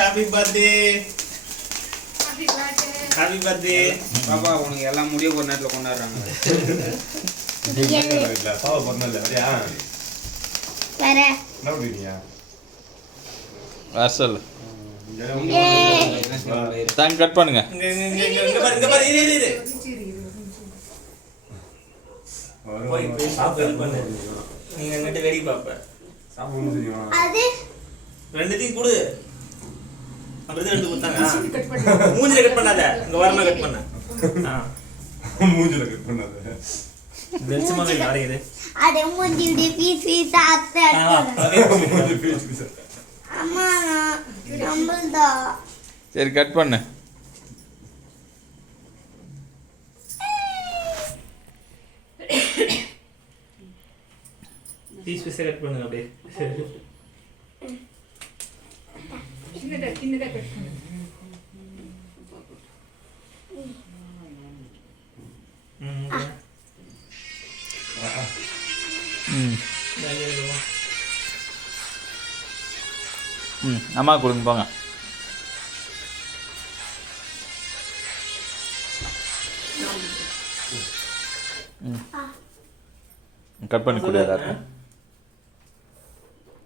Happy birthday happy birthday பாப்பா உனக்கு எல்லாம் முடிய ஒரு நேரத்தில் கொண்டாடுறாங்க. பாப்பா பொண்ணு வரியா வர என்ன பண்ணுறீங்க அசல் தேங்க் கட் பண்ணுங்க. இங்க பாரு இரு போய் சாப்பிடு பண்ணு. நீங்க எங்கிட்ட வெடி பாப்ப சாப்பிட தெரியுமா அது ரெண்டுத்தையும் கொடு. அப்படிதான் ரெண்டு கொடுத்தாங்க. மூஞ்சில கட் பண்ணாத, இங்க வரமா கட் பண்ண. மூஞ்சில கட் பண்ணாத. வெளிச்சமாக காரியுது. அது மூஞ்சிடி பீஸ் ஆத்த மூஞ்சி பீஸ். அம்மா நம்மள்தா சரி கட் பண்ணு. பீஸ் பீஸா கட் பண்ணுங்க அப்படியே. சின்னதா கட் பண்ணு. அம்மா கொடுங்க போங்க. கட் பண்ணி கொடு எல்லாருக்கும்.